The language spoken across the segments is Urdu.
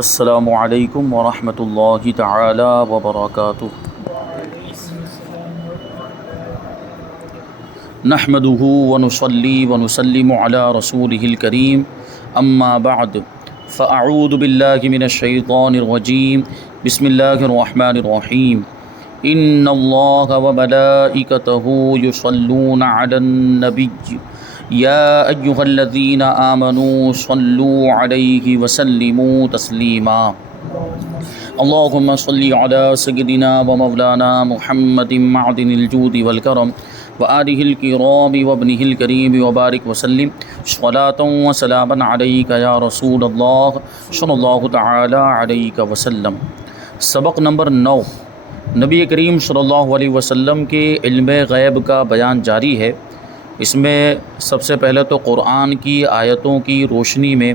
السلام علیکم ورحمۃ اللہ تعالی وبرکاتہ۔ نحمده ونصلي ونسلم على رسوله الكريم اما بعد فاعوذ باللہ من الشیطان الرجیم بسم اللہ الرحمن الرحیم ان اللہ وملائکتہ یصلون علی النبی یا ایہا الذین آمنوا صلوا علیہ وسلموا تسلیما۔ اللہم صلی علی سیدنا ومولانا محمد معدن الجود والکرم وآلہ الکرام وابنہ الکریم وبارک وسلم صلاۃ وسلاما علیک یا رسول اللہ صلی اللہ تعالی علیہ وسلم۔ سبق نمبر 9، نبی کریم صلی اللہ علیہ وسلم کے علم غیب کا بیان جاری ہے۔ اس میں سب سے پہلے تو قرآن کی آیتوں کی روشنی میں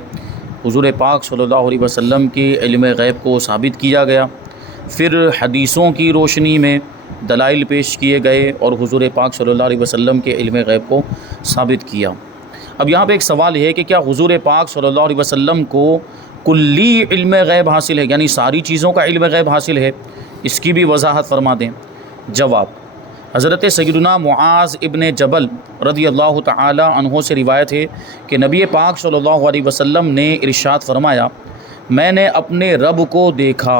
حضور پاک صلی اللہ علیہ وسلم کے علم غیب کو ثابت کیا گیا، پھر حدیثوں کی روشنی میں دلائل پیش کیے گئے اور حضور پاک صلی اللہ علیہ وسلم کے علم غیب کو ثابت کیا۔ اب یہاں پہ ایک سوال ہے کہ کیا حضور پاک صلی اللہ علیہ وسلم کو کلی علم غیب حاصل ہے، یعنی ساری چیزوں کا علم غیب حاصل ہے؟ اس کی بھی وضاحت فرما دیں۔ جواب، حضرت سیدنا معاذ ابن جبل رضی اللہ تعالی عنہ سے روایت ہے کہ نبی پاک صلی اللہ علیہ وسلم نے ارشاد فرمایا، میں نے اپنے رب کو دیکھا،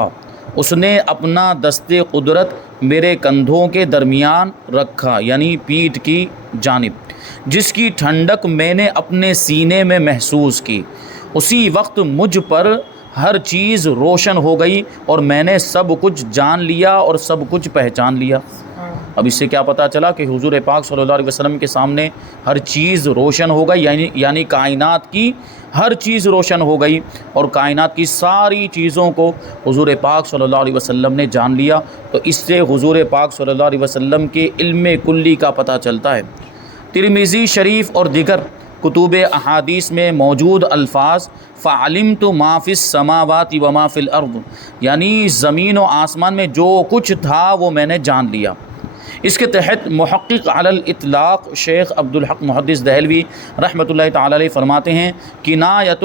اس نے اپنا دست قدرت میرے کندھوں کے درمیان رکھا، یعنی پیٹھ کی جانب، جس کی ٹھنڈک میں نے اپنے سینے میں محسوس کی۔ اسی وقت مجھ پر ہر چیز روشن ہو گئی اور میں نے سب کچھ جان لیا اور سب کچھ پہچان لیا۔ اب اس سے کیا پتہ چلا کہ حضور پاک صلی اللہ علیہ وسلم کے سامنے ہر چیز روشن ہو گئی، یعنی کائنات کی ہر چیز روشن ہو گئی اور کائنات کی ساری چیزوں کو حضور پاک صلی اللہ علیہ وسلم نے جان لیا۔ تو اس سے حضور پاک صلی اللہ علیہ وسلم کے علم کلی کا پتہ چلتا ہے۔ ترمذی شریف اور دیگر کتب احادیث میں موجود الفاظ فعلمت ما فی السماوات و ما فی الارض، یعنی زمین و آسمان میں جو کچھ تھا وہ میں نے جان لیا۔ اس کے تحت محقق علی الاطلاق شیخ عبدالحق محدث دہلوی رحمۃ اللہ تعالی علیہ فرماتے ہیں کنایۃ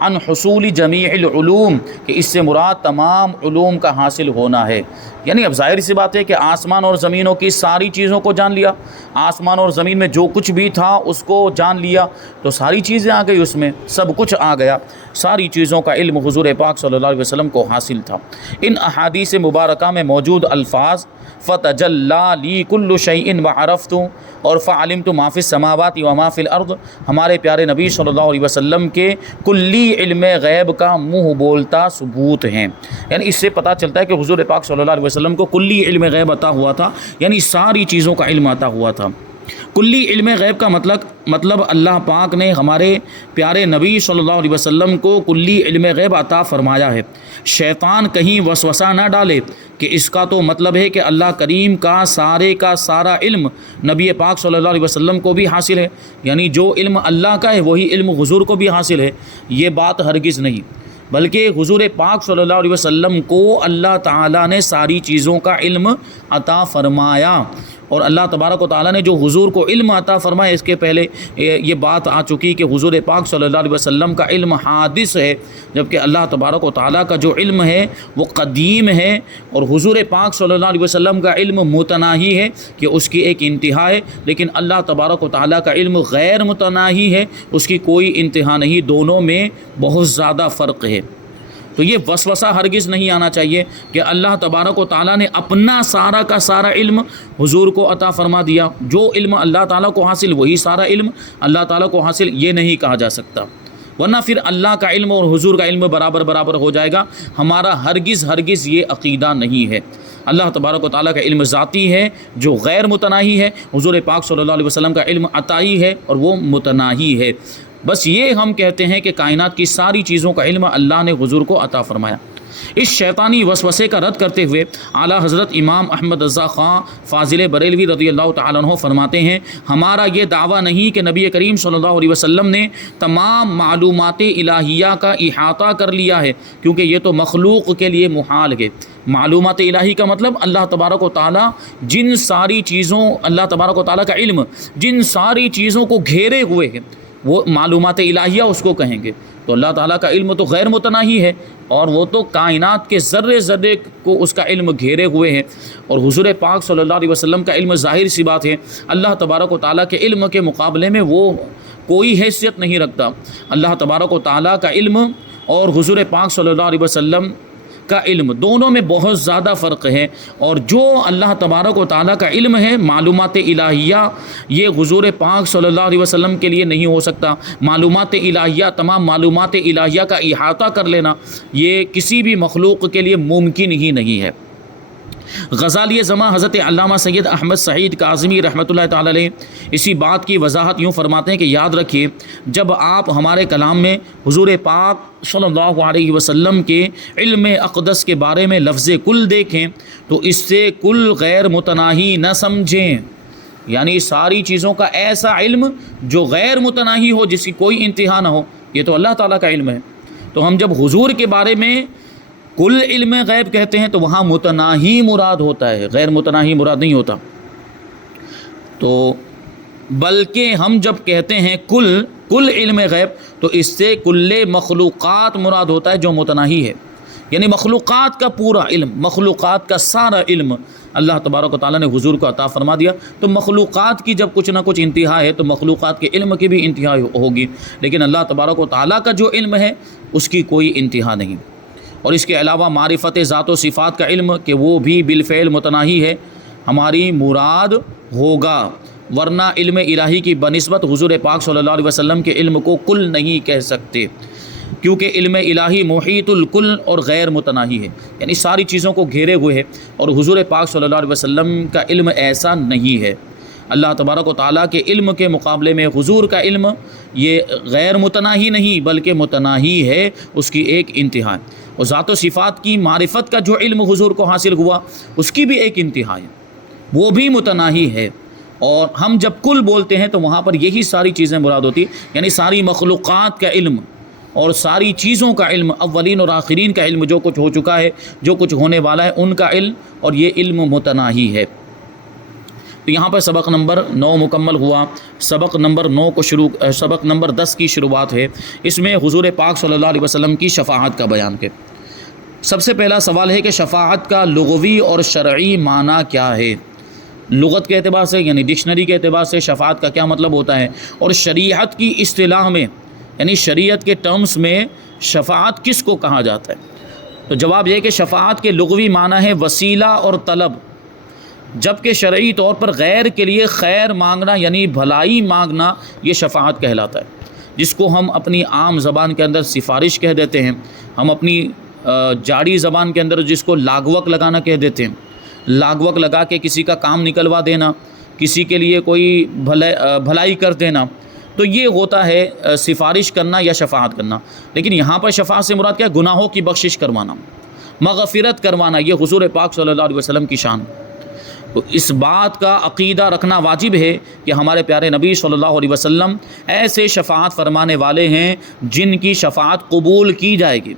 عن حصول جمیع العلوم، کہ اس سے مراد تمام علوم کا حاصل ہونا ہے۔ یعنی اب ظاہر سی بات ہے کہ آسمان اور زمینوں کی ساری چیزوں کو جان لیا، آسمان اور زمین میں جو کچھ بھی تھا اس کو جان لیا، تو ساری چیزیں آ گئی، اس میں سب کچھ آ گیا، ساری چیزوں کا علم حضور پاک صلی اللہ علیہ وسلم کو حاصل تھا۔ ان احادیث مبارکہ میں موجود الفاظ فتجلی لی کل شیء وعرفت اور فعلمت ما فی السماوات و ما فی الارض ہمارے پیارے نبی صلی اللہ علیہ وسلم کے کلی علم غیب کا منہ بولتا ثبوت ہیں۔ یعنی اس سے پتہ چلتا ہے کہ حضور پاک صلی اللہ علیہ وسلم کو کلی علم غیب عطا ہوا تھا، یعنی ساری چیزوں کا علم عطا ہوا تھا۔ کلی علم غیب کا مطلب اللہ پاک نے ہمارے پیارے نبی صلی اللہ علیہ وسلم کو کلی علم غیب عطا فرمایا ہے۔ شیطان کہیں وسوسہ نہ ڈالے کہ اس کا تو مطلب ہے کہ اللہ کریم کا سارا علم نبی پاک صلی اللہ علیہ وسلم کو بھی حاصل ہے، یعنی جو علم اللہ کا ہے وہی علم حضور کو بھی حاصل ہے۔ یہ بات ہرگز نہیں، بلکہ حضور پاک صلی اللہ علیہ وسلم کو اللہ تعالیٰ نے ساری چیزوں کا علم عطا فرمایا، اور اللہ تبارک و تعالیٰ نے جو حضور کو علم عطا فرمایا، اس کے پہلے یہ بات آ چکی کہ حضور پاک صلی اللہ علیہ وسلم کا علم حادث ہے، جبکہ اللہ تبارک و تعالیٰ کا جو علم ہے وہ قدیم ہے، اور حضور پاک صلی اللہ علیہ وسلم کا علم متناہی ہے کہ اس کی ایک انتہا ہے، لیکن اللہ تبارک و تعالیٰ کا علم غیر متناہی ہے، اس کی کوئی انتہا نہیں، دونوں میں بہت زیادہ فرق ہے۔ تو یہ وسوسہ ہرگز نہیں آنا چاہیے کہ اللہ تبارک و تعالیٰ نے اپنا سارا کا سارا علم حضور کو عطا فرما دیا، جو علم اللہ تعالیٰ کو حاصل وہی سارا علم اللہ تعالیٰ کو حاصل، یہ نہیں کہا جا سکتا، ورنہ پھر اللہ کا علم اور حضور کا علم برابر ہو جائے گا۔ ہمارا ہرگز یہ عقیدہ نہیں ہے۔ اللہ تبارک و تعالیٰ کا علم ذاتی ہے جو غیر متناہی ہے، حضور پاک صلی اللہ علیہ وسلم کا علم عطائی ہے اور وہ متناہی ہے۔ بس یہ ہم کہتے ہیں کہ کائنات کی ساری چیزوں کا علم اللہ نے حضور کو عطا فرمایا۔ اس شیطانی وسوسے کا رد کرتے ہوئے اعلیٰ حضرت امام احمد رضا خان فاضل بریلوی رضی اللہ تعالیٰ عنہ فرماتے ہیں، ہمارا یہ دعویٰ نہیں کہ نبی کریم صلی اللہ علیہ وسلم نے تمام معلومات الہیہ کا احاطہ کر لیا ہے، کیونکہ یہ تو مخلوق کے لیے محال ہے۔ معلومات الہی کا مطلب اللہ تبارک و تعالیٰ جن ساری چیزوں، اللہ تبارک و تعالیٰ کا علم جن ساری چیزوں کو گھیرے ہوئے ہے وہ معلومات الہیہ اس کو کہیں گے۔ تو تو اللہ تعالیٰ کا علم تو غیر متناہی ہے، اور وہ تو کائنات کے ذرے ذرے کو اس کا علم گھیرے ہوئے ہے، اور حضور پاک صلی اللہ علیہ وسلم کا علم ظاہر سی بات ہے اللہ تبارک و تعالیٰ کے علم کے مقابلے میں وہ کوئی حیثیت نہیں رکھتا۔ اللہ تبارک و تعالیٰ کا علم اور حضور پاک صلی اللہ علیہ وسلم کا علم دونوں میں بہت زیادہ فرق ہے، اور جو اللہ تبارک و تعالیٰ کا علم ہے معلومات الہیہ، یہ حضور پاک صلی اللہ علیہ وسلم کے لیے نہیں ہو سکتا۔ معلومات الہیہ، تمام معلومات الہیہ کا احاطہ کر لینا، یہ کسی بھی مخلوق کے لیے ممکن ہی نہیں ہے۔ غزالی زماں حضرت علامہ سید احمد سعید کاظمی رحمۃ اللہ تعالی علیہ اسی بات کی وضاحت یوں فرماتے ہیں کہ یاد رکھیے، جب آپ ہمارے کلام میں حضور پاک صلی اللہ علیہ وسلم کے علم اقدس کے بارے میں لفظ کل دیکھیں تو اس سے کل غیر متناہی نہ سمجھیں، یعنی ساری چیزوں کا ایسا علم جو غیر متناہی ہو، جس کی کوئی انتہا نہ ہو، یہ تو اللہ تعالیٰ کا علم ہے۔ تو ہم جب حضور کے بارے میں کل علم غیب کہتے ہیں تو وہاں متناہی مراد ہوتا ہے، غیر متناہی مراد نہیں ہوتا۔ تو بلکہ ہم جب کہتے ہیں کل علم غیب تو اس سے کل مخلوقات مراد ہوتا ہے جو متناہی ہے، یعنی مخلوقات کا پورا علم، مخلوقات کا سارا علم اللہ تبارک و تعالیٰ نے حضور کو عطا فرما دیا۔ تو مخلوقات کی جب کچھ نہ کچھ انتہا ہے تو مخلوقات کے علم کی بھی انتہا ہوگی، لیکن اللہ تبارک و تعالیٰ کا جو علم ہے اس کی کوئی انتہا نہیں۔ اور اس کے علاوہ معرفت ذات و صفات کا علم کہ وہ بھی بالفعل متناہی ہے ہماری مراد ہوگا، ورنہ علم الہی کی بنسبت حضور پاک صلی اللہ علیہ وسلم کے علم کو کل نہیں کہہ سکتے، کیونکہ علم الہی محیط الکل اور غیر متناہی ہے، یعنی ساری چیزوں کو گھیرے ہوئے ہے، اور حضور پاک صلی اللہ علیہ وسلم کا علم ایسا نہیں ہے۔ اللہ تبارک و تعالیٰ کے علم کے مقابلے میں حضور کا علم یہ غیر متناہی نہیں بلکہ متناہی ہے، اس کی ایک انتہا ہے۔ اور ذات و صفات کی معرفت کا جو علم حضور کو حاصل ہوا اس کی بھی ایک انتہا ہے، وہ بھی متناہی ہے۔ اور ہم جب کل بولتے ہیں تو وہاں پر یہی ساری چیزیں مراد ہوتی، یعنی ساری مخلوقات کا علم اور ساری چیزوں کا علم، اولین اور آخرین کا علم، جو کچھ ہو چکا ہے، جو کچھ ہونے والا ہے، ان کا علم، اور یہ علم متناہی ہے۔ تو یہاں پر سبق نمبر 9 مکمل ہوا۔ سبق نمبر 10 کی شروعات ہے، اس میں حضور پاک صلی اللہ علیہ وسلم کی شفاعت کا بیان ہے۔ سب سے پہلا سوال ہے کہ شفاعت کا لغوی اور شرعی معنی کیا ہے؟ لغت کے اعتبار سے یعنی ڈکشنری کے اعتبار سے شفاعت کا کیا مطلب ہوتا ہے، اور شریعت کی اصطلاح میں یعنی شریعت کے ٹرمز میں شفاعت کس کو کہا جاتا ہے؟ تو جواب یہ کہ شفاعت کے لغوی معنی ہے وسیلہ اور طلب، جبکہ شرعی طور پر غیر کے لیے خیر مانگنا یعنی بھلائی مانگنا یہ شفاعت کہلاتا ہے، جس کو ہم اپنی عام زبان کے اندر سفارش کہہ دیتے ہیں، ہم اپنی جاڑی زبان کے اندر جس کو لاگ وق لگانا کہہ دیتے ہیں، لاگ وق لگا کے کسی کا کام نکلوا دینا، کسی کے لیے کوئی بھلائی کر دینا، تو یہ ہوتا ہے سفارش کرنا یا شفاعت کرنا۔ لیکن یہاں پر شفاعت سے مراد کیا ہے؟ گناہوں کی بخشش کروانا، مغفرت کروانا، یہ حضور پاک صلی اللہ علیہ وسلم کی شان۔ تو اس بات کا عقیدہ رکھنا واجب ہے کہ ہمارے پیارے نبی صلی اللہ علیہ وسلم ایسے شفاعت فرمانے والے ہیں جن کی شفاعت قبول کی جائے گی۔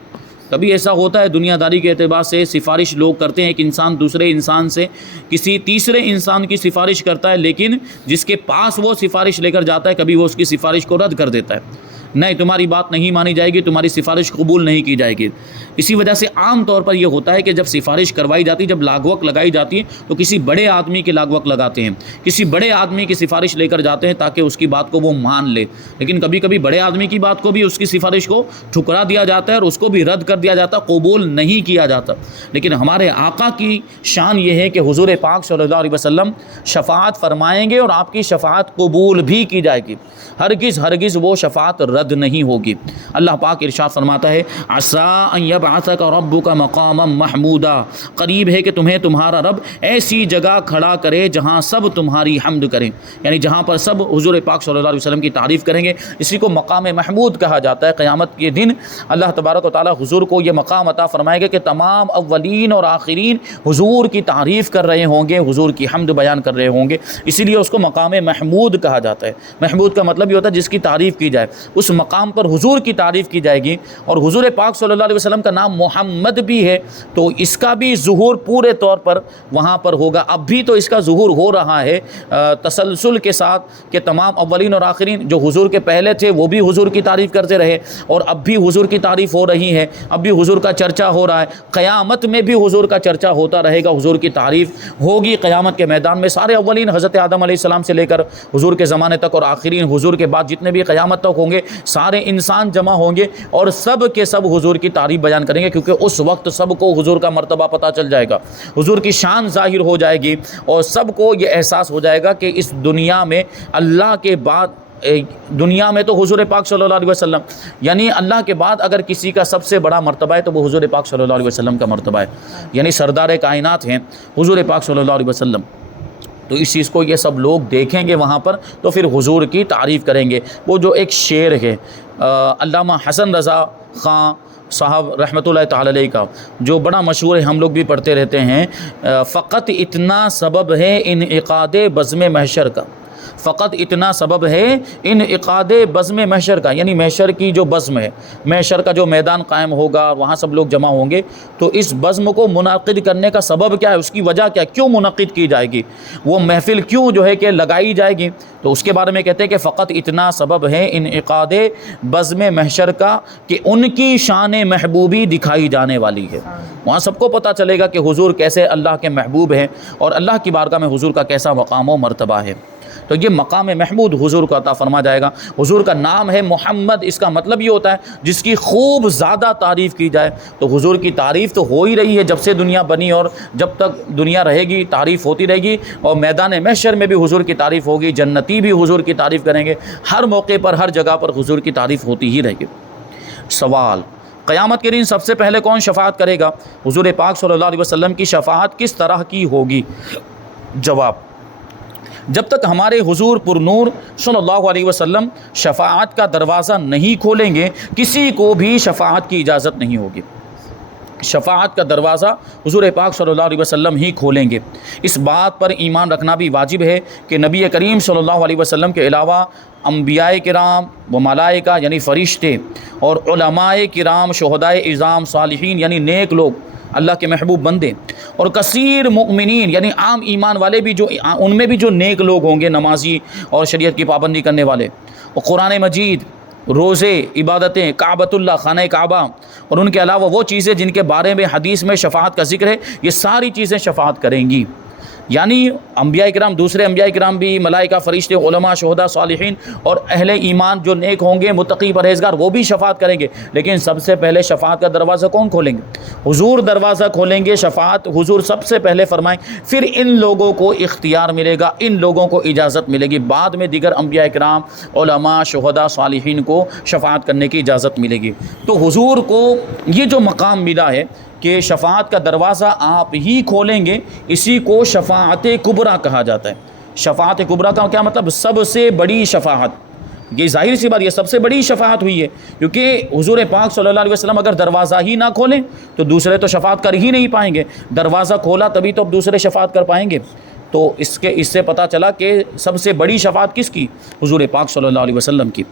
کبھی ایسا ہوتا ہے دنیا داری کے اعتبار سے سفارش لوگ کرتے ہیں، ایک انسان دوسرے انسان سے کسی تیسرے انسان کی سفارش کرتا ہے، لیکن جس کے پاس وہ سفارش لے کر جاتا ہے کبھی وہ اس کی سفارش کو رد کر دیتا ہے، نہیں تمہاری بات نہیں مانی جائے گی، تمہاری سفارش قبول نہیں کی جائے گی۔ اسی وجہ سے عام طور پر یہ ہوتا ہے کہ جب سفارش کروائی جاتی ہے، جب لاگ وق لگائی جاتی ہے تو کسی بڑے آدمی کے لاگ وق لگاتے ہیں، کسی بڑے آدمی کی سفارش لے کر جاتے ہیں تاکہ اس کی بات کو وہ مان لے۔ لیکن کبھی کبھی بڑے آدمی کی بات کو بھی، اس کی سفارش کو ٹھکرا دیا جاتا ہے اور اس کو بھی رد کر دیا جاتا ہے، قبول نہیں کیا جاتا۔ لیکن ہمارے آقا کی شان یہ ہے کہ حضور پاک صلی اللہ علیہ وسلم شفاعت فرمائیں گے اور آپ کی شفاعت قبول بھی کی جائے گی، ہرگز وہ شفاعت رد نہیں ہوگی۔ اللہ پاک ارشاد فرماتا ہے عسیٰ ان یبعثک ربک مقاما محمودا، قریب ہے کہ تمہیں تمہارا رب ایسی جگہ کھڑا کرے جہاں سب تمہاری حمد کریں، یعنی جہاں پر سب حضور پاک صلی اللہ علیہ وسلم کی تعریف کریں گے۔ اسی کو مقام محمود کہا جاتا ہے۔ قیامت کے دن اللہ تبارک و تعالیٰ حضور کو یہ مقام عطا فرمائے گا کہ تمام اولین اور آخرین حضور کی تعریف کر رہے ہوں گے، حضور کی حمد بیان کر رہے ہوں گے، اسی لیے اس کو مقام محمود کہا جاتا ہے۔ محمود کا مطلب یہ ہوتا ہے جس کی تعریف کی جائے۔ اس مقام پر حضور کی تعریف کی جائے گی، اور حضور پاک صلی اللہ علیہ وسلم کا نام محمد بھی ہے، تو اس کا بھی ظہور پورے طور پر وہاں پر ہوگا۔ اب بھی تو اس کا ظہور ہو رہا ہے تسلسل کے ساتھ، کہ تمام اولین اور آخرین جو حضور کے پہلے تھے وہ بھی حضور کی تعریف کرتے رہے، اور اب بھی حضور کی تعریف ہو رہی ہے، اب بھی حضور کا چرچا ہو رہا ہے، قیامت میں بھی حضور کا چرچا ہوتا رہے گا، حضور کی تعریف ہوگی قیامت کے میدان میں۔ سارے اولین حضرت آدم علیہ السلام سے لے کر حضور کے زمانے تک، اور آخرین حضور کے بعد جتنے بھی قیامت تک ہوں گے، سارے انسان جمع ہوں گے اور سب کے سب حضور کی تعریف بیان کریں گے، کیونکہ اس وقت سب کو حضور کا مرتبہ پتہ چل جائے گا، حضور کی شان ظاہر ہو جائے گی، اور سب کو یہ احساس ہو جائے گا کہ اس دنیا میں اللہ کے بعد، دنیا میں تو حضور پاک صلی اللہ علیہ وسلم، یعنی اللہ کے بعد اگر کسی کا سب سے بڑا مرتبہ ہے تو وہ حضور پاک صلی اللہ علیہ وسلم کا مرتبہ ہے، یعنی سردار کائنات ہیں حضور پاک صلی اللہ علیہ وسلم۔ تو اس چیز کو یہ سب لوگ دیکھیں گے وہاں پر، تو پھر حضور کی تعریف کریں گے۔ وہ جو ایک شعر ہے علامہ حسن رضا خان صاحب رحمۃ اللہ تعالی علیہ کا، جو بڑا مشہور ہے، ہم لوگ بھی پڑھتے رہتے ہیں، فقط اتنا سبب ہے انعقاد بزم محشر کا، فقط اتنا سبب ہے انعقاد بزم محشر کا، یعنی محشر کی جو بزم ہے، محشر کا جو میدان قائم ہوگا، وہاں سب لوگ جمع ہوں گے، تو اس بزم کو منعقد کرنے کا سبب کیا ہے، اس کی وجہ کیا، کیوں منعقد کی جائے گی، وہ محفل کیوں جو ہے کہ لگائی جائے گی، تو اس کے بارے میں کہتے ہیں کہ فقط اتنا سبب ہے انعقاد بزم محشر کا کہ ان کی شان محبوبی دکھائی جانے والی ہے، وہاں سب کو پتہ چلے گا کہ حضور کیسے اللہ کے محبوب ہیں، اور اللہ کی بارگاہ میں حضور کا کیسا مقام و مرتبہ ہے۔ تو یہ مقام محمود حضور کو عطا فرما جائے گا۔ حضور کا نام ہے محمد، اس کا مطلب یہ ہوتا ہے جس کی خوب زیادہ تعریف کی جائے، تو حضور کی تعریف تو ہو ہی رہی ہے جب سے دنیا بنی، اور جب تک دنیا رہے گی تعریف ہوتی رہے گی، اور میدان محشر میں بھی حضور کی تعریف ہوگی، جنتی بھی حضور کی تعریف کریں گے، ہر موقع پر ہر جگہ پر حضور کی تعریف ہوتی ہی رہے گی۔ سوال، قیامت کے دن سب سے پہلے کون شفاعت کرے گا؟ حضور پاک صلی اللہ علیہ وسلم کی شفاعت کس طرح کی ہوگی؟ جواب، جب تک ہمارے حضور پر نور صلی اللہ علیہ وسلم شفاعت کا دروازہ نہیں کھولیں گے، کسی کو بھی شفاعت کی اجازت نہیں ہوگی۔ شفاعت کا دروازہ حضور پاک صلی اللہ علیہ وسلم ہی کھولیں گے۔ اس بات پر ایمان رکھنا بھی واجب ہے کہ نبی کریم صلی اللہ علیہ وسلم کے علاوہ انبیاء کرام و ملائکہ یعنی فرشتے، اور علماء کرام، شہدائے اعظام، صالحین یعنی نیک لوگ، اللہ کے محبوب بندے، اور کثیر مؤمنین یعنی عام ایمان والے بھی، جو ان میں بھی جو نیک لوگ ہوں گے، نمازی اور شریعت کی پابندی کرنے والے، اور قرآن مجید، روزے، عبادتیں، کعبۃ اللہ، خانہ کعبہ، اور ان کے علاوہ وہ چیزیں جن کے بارے میں حدیث میں شفاعت کا ذکر ہے، یہ ساری چیزیں شفاعت کریں گی۔ یعنی انبیاء کرام، دوسرے انبیاء کرام بھی، ملائکہ، فرشتے، علماء، شہداء، صالحین، اور اہل ایمان جو نیک ہوں گے، متقی، پرہیزگار، وہ بھی شفاعت کریں گے، لیکن سب سے پہلے شفاعت کا دروازہ کون کھولیں گے؟ حضور دروازہ کھولیں گے، شفاعت حضور سب سے پہلے فرمائیں، پھر ان لوگوں کو اختیار ملے گا، ان لوگوں کو اجازت ملے گی، بعد میں دیگر انبیاء کرام، علماء، شہداء، صالحین کو شفاعت کرنے کی اجازت ملے گی۔ تو حضور کو یہ جو مقام ملا ہے کہ شفاعت کا دروازہ آپ ہی کھولیں گے، اسی کو شفاعت کبریٰ کہا جاتا ہے۔ شفاعت کبریٰ کا کیا مطلب؟ سب سے بڑی شفاعت۔ یہ ظاہر سی بات، یہ سب سے بڑی شفاعت ہوئی ہے، کیونکہ حضور پاک صلی اللہ علیہ وسلم اگر دروازہ ہی نہ کھولیں تو دوسرے تو شفاعت کر ہی نہیں پائیں گے، دروازہ کھولا تبھی تو اب دوسرے شفاعت کر پائیں گے۔ تو اس سے پتہ چلا کہ سب سے بڑی شفاعت کس کی؟ حضور پاک صلی اللہ علیہ وسلم کی۔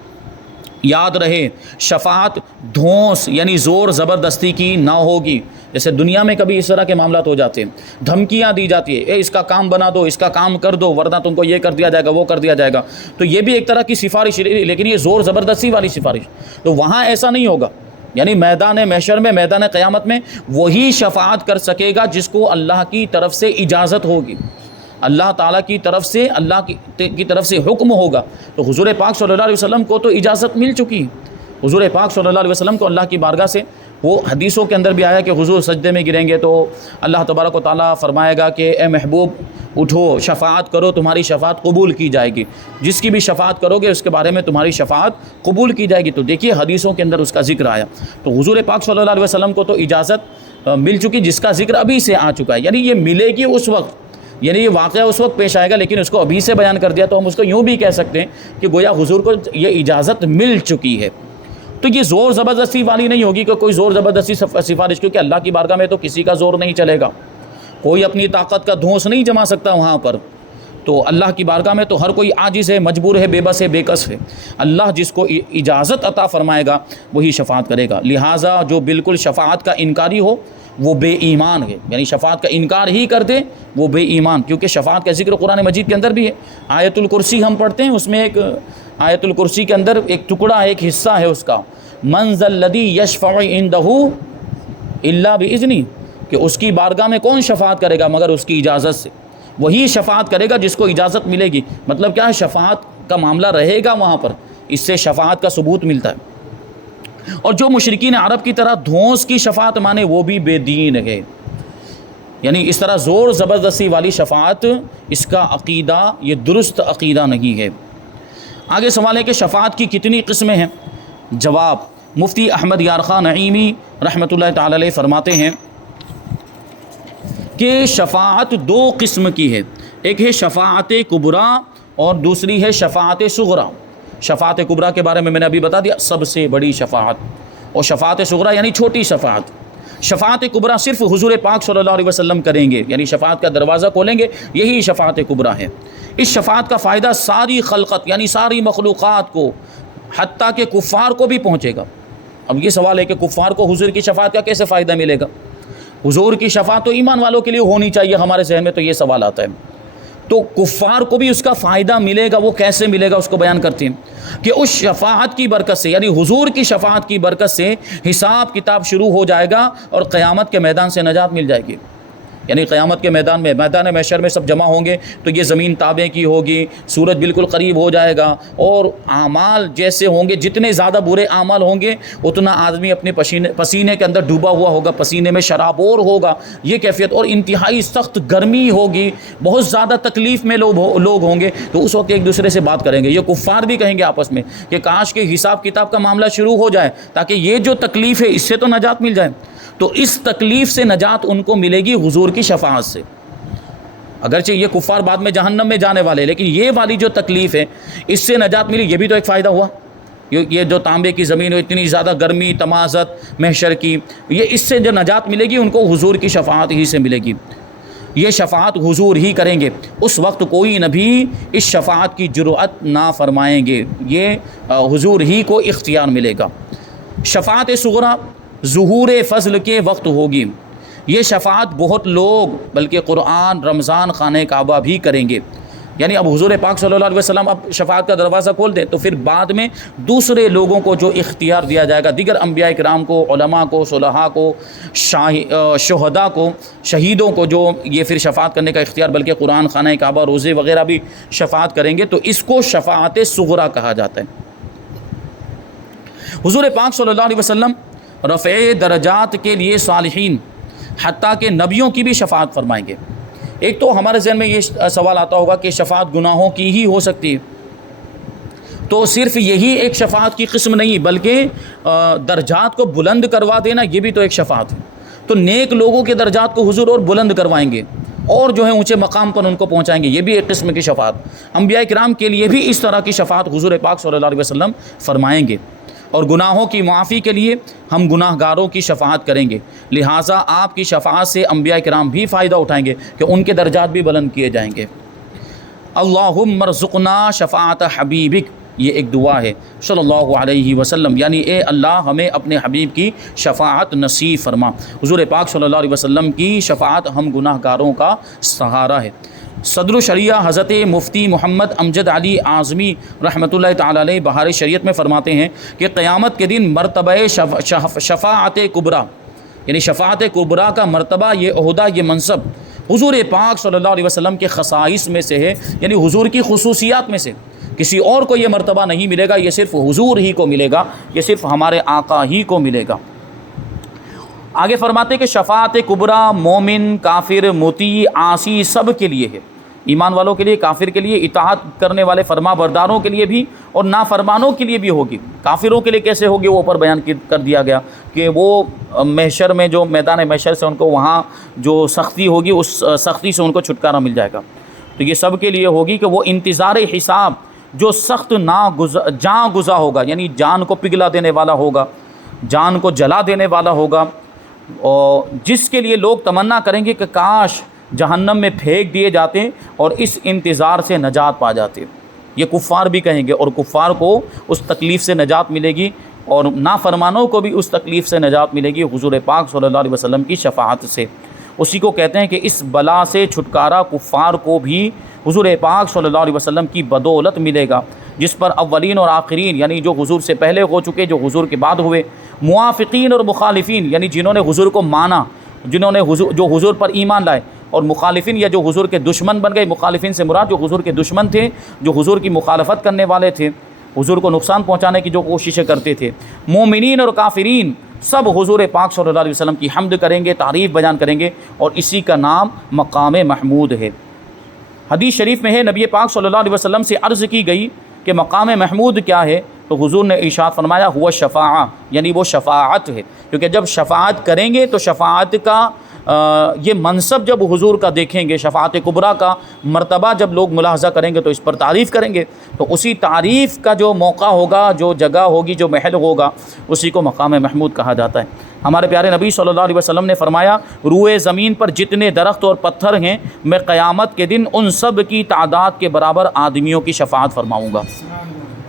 یاد رہے، شفاعت دھونس یعنی زور زبردستی کی نہ ہوگی۔ جیسے دنیا میں کبھی اس طرح کے معاملات ہو جاتے ہیں، دھمکیاں دی جاتی ہے، اس کا کام بنا دو، اس کا کام کر دو، ورنہ تم کو یہ کر دیا جائے گا، وہ کر دیا جائے گا، تو یہ بھی ایک طرح کی سفارش ہے، لیکن یہ زور زبردستی والی سفارش، تو وہاں ایسا نہیں ہوگا۔ یعنی میدان محشر میں، میدان قیامت میں وہی شفاعت کر سکے گا جس کو اللہ کی طرف سے اجازت ہوگی، اللہ تعالیٰ کی طرف سے، اللہ کی طرف سے حکم ہوگا۔ تو حضور پاک صلی اللہ علیہ وسلم کو تو اجازت مل چکی، حضور پاک صلی اللہ علیہ وسلم کو اللہ کی بارگاہ سے، وہ حدیثوں کے اندر بھی آیا کہ حضور سجدے میں گریں گے تو اللہ تبارک و تعالیٰ فرمائے گا کہ اے محبوب اٹھو، شفاعت کرو، تمہاری شفاعت قبول کی جائے گی، جس کی بھی شفاعت کرو گے اس کے بارے میں تمہاری شفاعت قبول کی جائے گی۔ تو دیکھیے حدیثوں کے اندر اس کا ذکر آیا، تو حضور پاک صلی اللہ علیہ وسلم کو تو اجازت مل چکی، جس کا ذکر ابھی سے آ چکا ہے، یعنی یہ ملے گی اس وقت، یعنی یہ واقعہ اس وقت پیش آئے گا، لیکن اس کو ابھی سے بیان کر دیا تو ہم اس کو یوں بھی کہہ سکتے ہیں کہ گویا حضور کو یہ اجازت مل چکی ہے۔ تو یہ زور زبردستی والی نہیں ہوگی کہ کوئی زور زبردستی سفارش، کیونکہ اللہ کی بارگاہ میں تو کسی کا زور نہیں چلے گا، کوئی اپنی طاقت کا دھونس نہیں جما سکتا وہاں پر، تو اللہ کی بارگاہ میں تو ہر کوئی عاجز ہے، مجبور ہے، بے بس ہے، بے کس ہے۔ اللہ جس کو اجازت عطا فرمائے گا وہی شفاعت کرے گا۔ لہٰذا جو بالکل شفاعت کا انکاری ہو وہ بے ایمان ہے، یعنی شفاعت کا انکار ہی کر دے وہ بے ایمان، کیونکہ شفاعت کا ذکر قرآن مجید کے اندر بھی ہے۔ آیت الکرسی ہم پڑھتے ہیں، اس میں ایک آیت الکرسی کے اندر ایک ٹکڑا، ایک حصہ ہے اس کا، من ذا الذی یشفع عندہ الا باذنہ، کہ اس کی بارگاہ میں کون شفاعت کرے گا مگر اس کی اجازت سے، وہی شفاعت کرے گا جس کو اجازت ملے گی۔ مطلب کیا ہے، شفاعت کا معاملہ رہے گا وہاں پر، اس سے شفاعت کا ثبوت ملتا ہے۔ اور جو مشرکین عرب کی طرح دھونس کی شفاعت مانے وہ بھی بے دین ہے، یعنی اس طرح زور زبردستی والی شفاعت، اس کا عقیدہ یہ درست عقیدہ نہیں ہے۔ آگے سوال ہے کہ شفاعت کی کتنی قسمیں ہیں؟ جواب، مفتی احمد یارخان نعیمی رحمۃ اللہ تعالی علیہ فرماتے ہیں کہ شفاعت دو قسم کی ہے، ایک ہے شفاعت کبریٰ اور دوسری ہے شفاعت صغریٰ۔ شفاعت کبریٰ کے بارے میں نے ابھی بتا دیا، سب سے بڑی شفاعت، اور شفاعت صغریٰ یعنی چھوٹی شفاعت۔ شفاعت کبریٰ صرف حضور پاک صلی اللہ علیہ وسلم کریں گے، یعنی شفاعت کا دروازہ کھولیں گے، یہی شفاعت کبریٰ ہے۔ اس شفاعت کا فائدہ ساری خلقت یعنی ساری مخلوقات کو، حتیٰ کہ کفار کو بھی پہنچے گا۔ اب یہ سوال ہے کہ کفار کو حضور کی شفاعت کا کیسے فائدہ ملے گا؟ حضور کی شفاعت تو ایمان والوں کے لیے ہونی چاہیے، ہمارے ذہن میں تو یہ سوال آتا ہے، تو کفار کو بھی اس کا فائدہ ملے گا، وہ کیسے ملے گا اس کو بیان کرتے ہیں کہ اس شفاعت کی برکت سے، یعنی حضور کی شفاعت کی برکت سے حساب کتاب شروع ہو جائے گا اور قیامت کے میدان سے نجات مل جائے گی۔ یعنی قیامت کے میدان میں، میدان محشر میں سب جمع ہوں گے تو یہ زمین تابع کی ہوگی، سورج بالکل قریب ہو جائے گا، اور اعمال جیسے ہوں گے، جتنے زیادہ برے اعمال ہوں گے اتنا آدمی اپنے پسینے کے اندر ڈوبا ہوا ہوگا، پسینے میں شرابور ہوگا، یہ کیفیت، اور انتہائی سخت گرمی ہوگی، بہت زیادہ تکلیف میں لوگ ہوں گے، تو اس وقت ایک دوسرے سے بات کریں گے۔ یہ کفار بھی کہیں گے آپس میں کہ کاش کے حساب کتاب کا معاملہ شروع ہو جائے تاکہ یہ جو تکلیف ہے اس سے تو نجات مل جائے۔ تو اس تکلیف سے نجات ان کو ملے گی حضور کی شفاعت سے۔ اگرچہ یہ کفار بعد میں جہنم میں جانے والے، لیکن یہ والی جو تکلیف ہے اس سے نجات ملی، یہ بھی تو ایک فائدہ ہوا۔ یہ جو تانبے کی زمین ہے، اتنی زیادہ گرمی، تمازت محشر کی، یہ اس سے جو نجات ملے گی ان کو حضور کی شفاعت ہی سے ملے گی۔ یہ شفاعت حضور ہی کریں گے، اس وقت کوئی نبی اس شفاعت کی جرأت نہ فرمائیں گے، یہ حضور ہی کو اختیار ملے گا۔ شفاعت صغریٰ ظہور فضل کے وقت ہوگی۔ یہ شفاعت بہت لوگ بلکہ قرآن، رمضان، خانہ کعبہ بھی کریں گے۔ یعنی اب حضور پاک صلی اللہ علیہ وسلم اب شفاعت کا دروازہ کھول دیں تو پھر بعد میں دوسرے لوگوں کو جو اختیار دیا جائے گا، دیگر انبیاء کرام کو، علماء کو، صلحاء کو، شہداء کو، شہیدوں کو، جو یہ پھر شفاعت کرنے کا اختیار، بلکہ قرآن، خانہ کعبہ، روزے وغیرہ بھی شفاعت کریں گے، تو اس کو شفاعت صغریٰ کہا جاتا ہے۔ حضور پاک صلی اللہ علیہ وسلم رفع درجات کے لیے صالحین حتیٰ کہ نبیوں کی بھی شفاعت فرمائیں گے۔ ایک تو ہمارے ذہن میں یہ سوال آتا ہوگا کہ شفاعت گناہوں کی ہی ہو سکتی ہے، تو صرف یہی ایک شفاعت کی قسم نہیں بلکہ درجات کو بلند کروا دینا یہ بھی تو ایک شفاعت ہے۔ تو نیک لوگوں کے درجات کو حضور اور بلند کروائیں گے اور جو ہے اونچے مقام پر ان کو پہنچائیں گے، یہ بھی ایک قسم کی شفاعت۔ انبیاء کرام کے لیے بھی اس طرح کی شفاعت حضور پاک صلی اللہ علیہ وسلم فرمائیں گے، اور گناہوں کی معافی کے لیے ہم گناہ گاروں کی شفاعت کریں گے، لہٰذا آپ کی شفاعت سے انبیاء کرام بھی فائدہ اٹھائیں گے کہ ان کے درجات بھی بلند کیے جائیں گے۔ اللہم ارزقنا شفاعت حبیبک، یہ ایک دعا ہے صلی اللہ علیہ وسلم، یعنی اے اللہ ہمیں اپنے حبیب کی شفاعت نصیب فرما۔ حضور پاک صلی اللہ علیہ وسلم کی شفاعت ہم گناہ گاروں کا سہارا ہے۔ صدر الشریعہ حضرت مفتی محمد امجد علی اعظمی رحمۃ اللہ تعالی علیہ بہار شریعت میں فرماتے ہیں کہ قیامت کے دن مرتبہ شفاعت کبریٰ، یعنی شفاعت کبریٰ کا مرتبہ، یہ عہدہ، یہ منصب حضور پاک صلی اللہ علیہ وسلم کے خصائص میں سے ہے، یعنی حضور کی خصوصیات میں سے، کسی اور کو یہ مرتبہ نہیں ملے گا، یہ صرف حضور ہی کو ملے گا، یہ صرف ہمارے آقا ہی کو ملے گا۔ آگے فرماتے کہ شفاعت کبریٰ مومن، کافر، مطیع، عاصی سب کے لیے ہے، ایمان والوں کے لیے، کافر کے لیے، اطاعت کرنے والے فرما برداروں کے لیے بھی اور نافرمانوں کے لیے بھی ہوگی۔ کافروں کے لیے کیسے ہوگی وہ اوپر بیان کر دیا گیا کہ وہ محشر میں، جو میدان محشر سے ان کو وہاں جو سختی ہوگی اس سختی سے ان کو چھٹکارا مل جائے گا، تو یہ سب کے لیے ہوگی کہ وہ انتظار حساب جو سخت جاں گزا ہوگا، یعنی جان کو پگھلا دینے والا ہوگا، جان کو جلا دینے والا ہوگا، اور جس کے لیے لوگ تمنا کریں گے کہ کاش جہنم میں پھینک دیے جاتے اور اس انتظار سے نجات پا جاتے۔ یہ کفار بھی کہیں گے، اور کفار کو اس تکلیف سے نجات ملے گی، اور نافرمانوں کو بھی اس تکلیف سے نجات ملے گی حضور پاک صلی اللہ علیہ وسلم کی شفاعت سے۔ اسی کو کہتے ہیں کہ اس بلا سے چھٹکارا کفار کو بھی حضور پاک صلی اللہ علیہ وسلم کی بدولت ملے گا، جس پر اولین اور آخرین یعنی جو حضور سے پہلے ہو چکے، جو حضور کے بعد ہوئے، موافقین اور مخالفین یعنی جنہوں نے حضور کو مانا، جنہوں نے جو حضور پر ایمان لائے، اور مخالفین یا جو حضور کے دشمن بن گئے۔ مخالفین سے مراد جو حضور کے دشمن تھے، جو حضور کی مخالفت کرنے والے تھے، حضور کو نقصان پہنچانے کی جو کوششیں کرتے تھے، مومنین اور کافرین سب حضور پاک صلی اللہ علیہ وسلم کی حمد کریں گے، تعریف بیان کریں گے، اور اسی کا نام مقام محمود ہے۔ حدیث شریف میں ہے، نبی پاک صلی اللہ علیہ وسلم سے عرض کی گئی کہ مقام محمود کیا ہے، تو حضور نے ارشاد فرمایا ہوا شفاعہ، یعنی وہ شفاعت ہے، کیونکہ جب شفاعت کریں گے تو شفاعت کا یہ منصب جب حضور کا دیکھیں گے، شفاعت کبریٰ کا مرتبہ جب لوگ ملاحظہ کریں گے تو اس پر تعریف کریں گے، تو اسی تعریف کا جو موقع ہوگا، جو جگہ ہوگی، جو محل ہوگا، اسی کو مقام محمود کہا جاتا ہے۔ ہمارے پیارے نبی صلی اللہ علیہ وسلم نے فرمایا، روئے زمین پر جتنے درخت اور پتھر ہیں، میں قیامت کے دن ان سب کی تعداد کے برابر آدمیوں کی شفاعت فرماؤں گا۔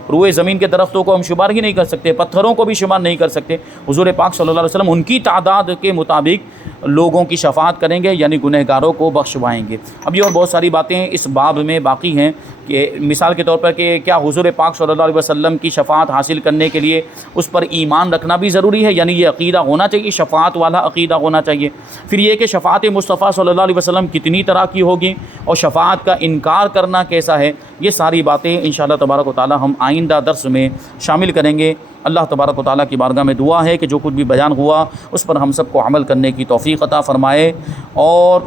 روئے زمین کے درختوں کو ہم شمار ہی نہیں کر سکتے، پتھروں کو بھی شمار نہیں کر سکتے، حضور پاک صلی اللہ علیہ وسلم ان کی تعداد کے مطابق لوگوں کی شفاعت کریں گے، یعنی گنہگاروں کو بخشوائیں گے۔ اب یہ اور بہت ساری باتیں اس باب میں باقی ہیں، کہ مثال کے طور پر کہ کیا حضور پاک صلی اللہ علیہ وسلم کی شفاعت حاصل کرنے کے لیے اس پر ایمان رکھنا بھی ضروری ہے، یعنی یہ عقیدہ ہونا چاہیے، شفاعت والا عقیدہ ہونا چاہیے۔ پھر یہ کہ شفاعت مصطفیٰ صلی اللہ علیہ وسلم کتنی طرح کی ہوگی، اور شفاعت کا انکار کرنا کیسا ہے، یہ ساری باتیں انشاءاللہ تبارک و تعالی ہم آئندہ درس میں شامل کریں گے۔ اللہ تبارک و تعالیٰ کی بارگاہ میں دعا ہے کہ جو کچھ بھی بیان ہوا اس پر ہم سب کو عمل کرنے کی توفیق عطا فرمائے، اور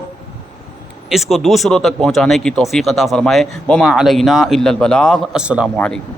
اس کو دوسروں تک پہنچانے کی توفیق عطا فرمائے۔ وما علینا الا البلاغ۔ السلام علیکم۔